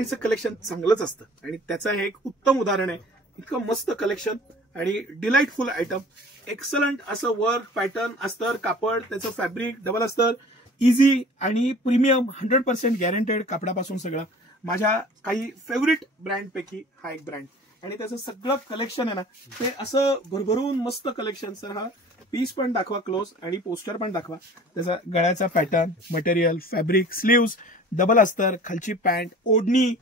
ब्रँडचं collection चांगलंच असतं आणि त्याचं हे एक उत्तम उदाहरण आहे. इतकं मस्त कलेक्शन आणि डिलाइटफुल आयटम, एक्सलंट असं वर्क, पॅटर्न, अस्तर, कापड, त्याचं फॅब्रिक, डबल अस्तर, इझी आणि प्रीमियम 100% गॅरंटेड कापडापासून सगळं. माझ्या काही फेवरेट ब्रँड पैकी हा एक ब्रँड आणि त्याचं सगळं कलेक्शन आहे ना ते असं भरभरून मस्त कलेक्शन. सर हा पीस पण दाखवा क्लोज आणि पोस्टर पण दाखवा. त्याचा गळ्याचा pattern, material, fabric, sleeves, double अस्तर, खालची पॅन्ट, ओढणी,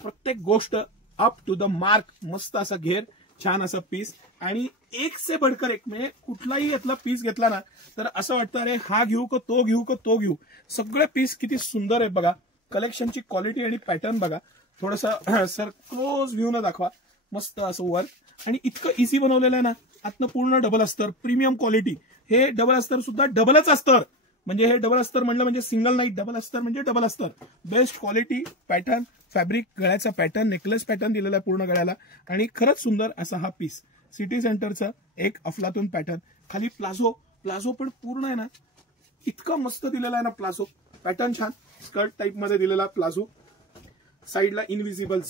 प्रत्येक गोष्ट अप टू द मार्क. मस्त असा घेर, छान असा पीस आणि एक से बढ़कर एक. म्हणजे कुठलाही यातला पीस घेतला ना तर असं वाटतं अरे हा घेऊ का तो घेऊ का तो घेऊ. सगळे पीस किती सुंदर आहे बघा. कलेक्शनची क्वालिटी आणि पॅटर्न बघा. थोडंसं सर क्लोज व्ह्यू न दाखवा. मस्त असं वर्क आणि इतकं इझी बनवलेलं आहे ना. आतनं पूर्ण डबल अस्तर, प्रीमियम क्वालिटी. हे डबल अस्तर सुद्धा डबलच अस्तर. म्हणजे हे डबल अस्तर म्हणलं म्हणजे सिंगल नाही, डबल अस्तर म्हणजे डबल अस्तर. बेस्ट क्वालिटी, पॅटर्न, फॅब्रिक, गळ्याचा पॅटर्न, नेकलेस पॅटर्न दिलेला आहे पूर्ण गळ्याला आणि खरंच सुंदर असा हा पीस. सिटी सेंटरचा एक अफलातून पॅटर्न. खाली प्लाझो, प्लाझो पण पूर्ण आहे ना इतकं मस्त दिलेला आहे ना प्लाझो. पॅटर्न छान, स्कर्ट टाईप मध्ये दिलेला प्लाझो. साईडला इनविजिबल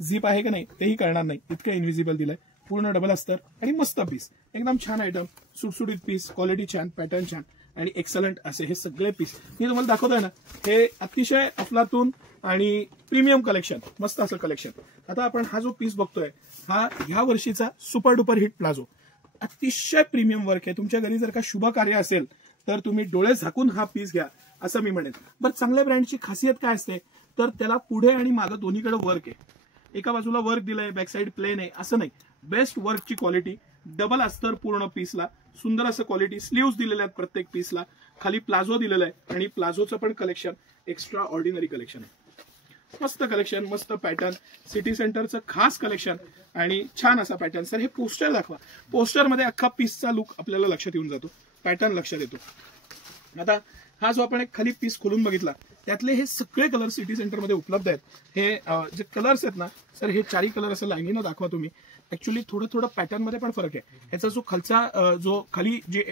झिप आहे का नाही तेही कळणार नाही, इतकं इनविजिबल दिलंय. पूर्ण डबल अस्तर आणि मस्त पीस, एकदम छान आयटम, सुटसुटीत पीस, क्वालिटी छान, पॅटर्न छान आणि एक्सलंट असे हे सगळे पीस मी तुम्हाला दाखवतोय ना. हे अतिशय अफलातून आणि प्रीमियम कलेक्शन, मस्त असं कलेक्शन. आता आपण हा जो पीस बघतोय हा ह्या वर्षीचा सुपर डुपर हिट प्लाझो. अतिशय प्रीमियम वर्क आहे. तुमच्या घरी जर का शुभ कार्य असेल तर तुम्ही डोळे झाकून हा पीस घ्या असं मी म्हणेन. बरं, चांगल्या ब्रँडची खासियत काय असते तर त्याला पुढे आणि मागं दोन्हीकडे वर्क आहे. एका बाजूला वर्क दिलंय, बॅक साईड प्लेन आहे असं नाही. बेस्ट वर्कची क्वालिटी, डबल अस्तर पूर्ण पीसला, सुंदर असं क्वालिटी. स्लीव्स दिलेल्या आहेत प्रत्येक पीसला. खाली प्लाझो दिलेला आहे आणि प्लाझोचं पण कलेक्शन एक्स्ट्रा ऑर्डिनरी कलेक्शन आहे. मस्त कलेक्शन, मस्त पॅटर्न, सिटी सेंटरचं खास कलेक्शन आणि छान असा पॅटर्न. सर हे पोस्टर दाखवा. पोस्टरमध्ये अख्खा पीसचा लुक आपल्याला लक्षात येऊन जातो, पॅटर्न लक्षात येतो. आता हा जो आपण एक खाली पीस खोलून बघितला त्यातले हे सगळे कलर सिटी सेंटरमध्ये उपलब्ध आहेत. हे जे कलर्स आहेत ना सर, हे चारही कलर असं लाईनीनं दाखवा तुम्ही. ऍक्च्युली थोडं पॅटर्न मध्ये पण फरक आहे. ह्याचा जो खालचा जो खाली जे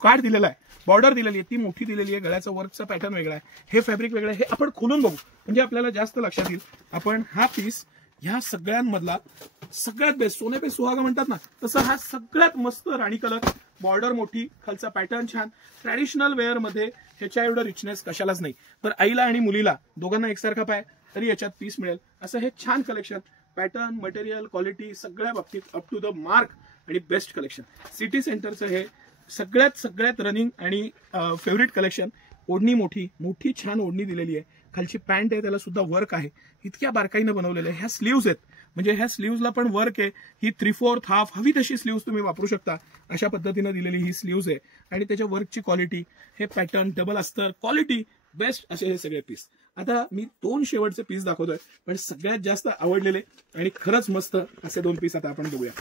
कार्ड दिलेला आहे, बॉर्डर दिलेली आहे ती मोठी दिलेली आहे. गळ्याचा वर्कचा पॅटर्न वेगळा आहे, हे फॅब्रिक वेगळं आहे. हे आपण खोलून बघू म्हणजे आपल्याला जास्त लक्षात येईल. आपण हा पीस ह्या सगळ्यांमधला सगळ्यात बेस्ट, सोने पे सुहागा म्हणतात ना तसं हा सगळ्यात मस्त राणी कलर. बॉर्डर मोठी, खालचा पॅटर्न छान, ट्रॅडिशनल वेअर मध्ये ह्याच्या एवढं रिचनेस कशालाच नाही. तर आईला आणि मुलीला दोघांना एकसारखा पाय तरी याच्यात पीस मिळेल असं हे छान कलेक्शन. पॅटर्न, मटेरियल, क्वालिटी सगळ्या बाबतीत अप टू द मार्क आणि बेस्ट कलेक्शन. सिटी सेंटरचं हे सगळ्यात रनिंग आणि फेवरेट कलेक्शन. ओढणी मोठी छान ओढणी दिलेली आहे. खालची पॅन्ट आहे त्याला सुद्धा वर्क आहे, इतक्या बारकाईनं बनवलेलं आहे. ह्या स्लीव्स आहेत म्हणजे ह्या स्लीव्सला पण वर्क आहे. ही 3/4 हाफ हवी तशी स्लीव्स तुम्ही वापरू शकता अशा पद्धतीनं दिलेली ही स्लीव्स आहे आणि त्याच्या वर्कची क्वालिटी, हे पॅटर्न, डबल अस्तर, क्वालिटी बेस्ट असे हे सगळे पीस. आता मी 2 शेवटचे पीस दाखवतोय पण सगळ्यात जास्त आवडलेले आणि खरंच मस्त असे 2 पीस आता आपण बघूया.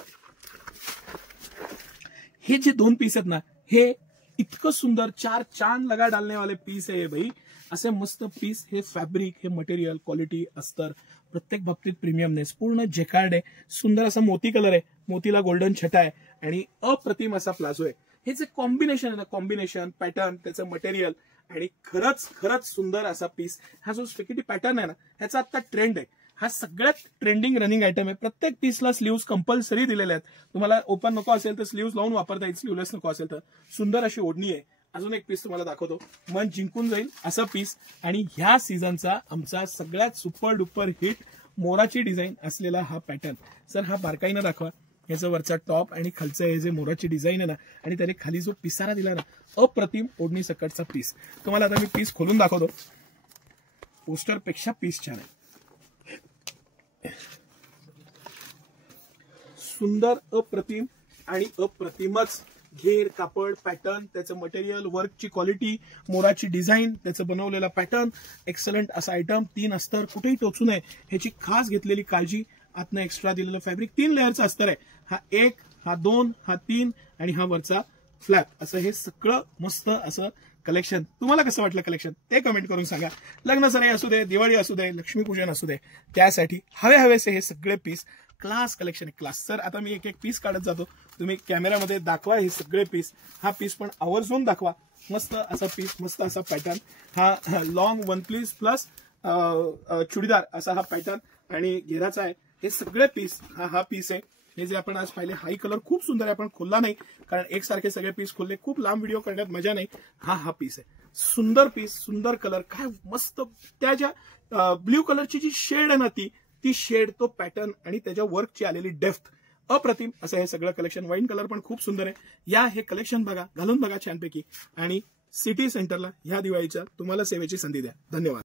हे जे 2 पीस आहेत ना हे इतकं सुंदर 4 चांद लगा डालने वाले पीस आहे भाई. असे मस्त पीस, हे फॅब्रिक, हे मटेरियल, क्वालिटी, अस्तर प्रत्येक बाबतीत प्रीमियमनेस. पूर्ण जेकार्ड आहे, सुंदर असा मोती कलर आहे, मोतीला गोल्डन छटा आहे आणि अप्रतिम असा प्लाझो आहे. हे जे कॉम्बिनेशन आहे ना, कॉम्बिनेशन, पॅटर्न, त्याचं मटेरियल आणि खरंच सुंदर असा पीस. हा जो स्पेकिटी पॅटर्न आहे ना ह्याचा आता ट्रेंड आहे. हा सगळ्यात ट्रेंडिंग रनिंग आयटम आहे. प्रत्येक पीसला स्लीव्स कंपल्सरी दिलेले आहेत. तुम्हाला ओपन नको असेल तर स्लीव्स लावून वापरता येईल, स्लीवलेस नको असेल तर. सुंदर अशी ओढणी आहे. अजून एक पीस तुम्हाला दाखवतो, मन जिंकून जाईल असा पीस आणि ह्या सीझनचा आमचा सगळ्यात सुपर डुपर हिट मोराची डिझाईन असलेला हा पॅटर्न. सर हा बारकाईनं दाखवा. याचा वरचा टॉप आणि खालचं हे जे मोराची डिझाईन आहे ना आणि त्याने खाली जो पिसारा दिला ना, अप्रतिम ओढणी सकटचा पीस. तुम्हाला आता मी पीस खोलून दाखवतो. पोस्टर पेक्षा पीस छान आहे, सुंदर, अप्रतिम आणि अप्रतिमच. घेर, कापड, पॅटर्न, त्याचं मटेरियल, वर्कची क्वालिटी, मोराची डिझाईन, त्याचं बनवलेला पॅटर्न, एक्सलंट असा आयटम. 3 अस्तर कुठेही टोचू नये ह्याची खास घेतलेली काळजी. आतनं एक्स्ट्रा दिलेलं फॅब्रिक, 3 लेअरचं अस्तर आहे. हा 1, हा 2, हा 3 आणि हा वरचा फ्लॅप. असं हे सगळं मस्त असं कलेक्शन. तुम्हाला कसं वाटलं कलेक्शन ते कमेंट करून सांगा. लग्न सराई असू दे, दिवाळी असू दे, लक्ष्मीपूजन असू दे, त्यासाठी हवेसे हे सगळे piece. Class collection, class. Sir आता मी एक पीस काढत जातो, तुम्ही कॅमेरामध्ये दाखवा हे सगळे पीस. हा पीस पण आवर्जून दाखवा. मस्त असा पीस, मस्त असा पॅटर्न. हा long one piece plus churidar असा हा पॅटर्न आणि घेराचा आहे. हे सगळे पीस हा पीस आहे. हे जे आपण आज पाहिले हाही कलर खूप सुंदर आहे, आपण खोलला नाही कारण एकसारखे सगळे पीस खोलले खूप लांब व्हिडिओ करण्यात मजा नाही. हा पीस आहे. सुंदर पीस, सुंदर कलर, काय मस्त. त्या ज्या ब्ल्यू कलरची जी शेड आहे ना ती शेड, तो पॅटर्न आणि त्याच्या वर्कची आलेली डेप्थ अप्रतिम असं हे सगळं कलेक्शन. वाईन कलर पण खूप सुंदर आहे. या हे कलेक्शन बघा, घालून बघा छानपैकी आणि सिटी सेंटरला ह्या दिवाळीच्या तुम्हाला सेवेची संधी द्या. धन्यवाद.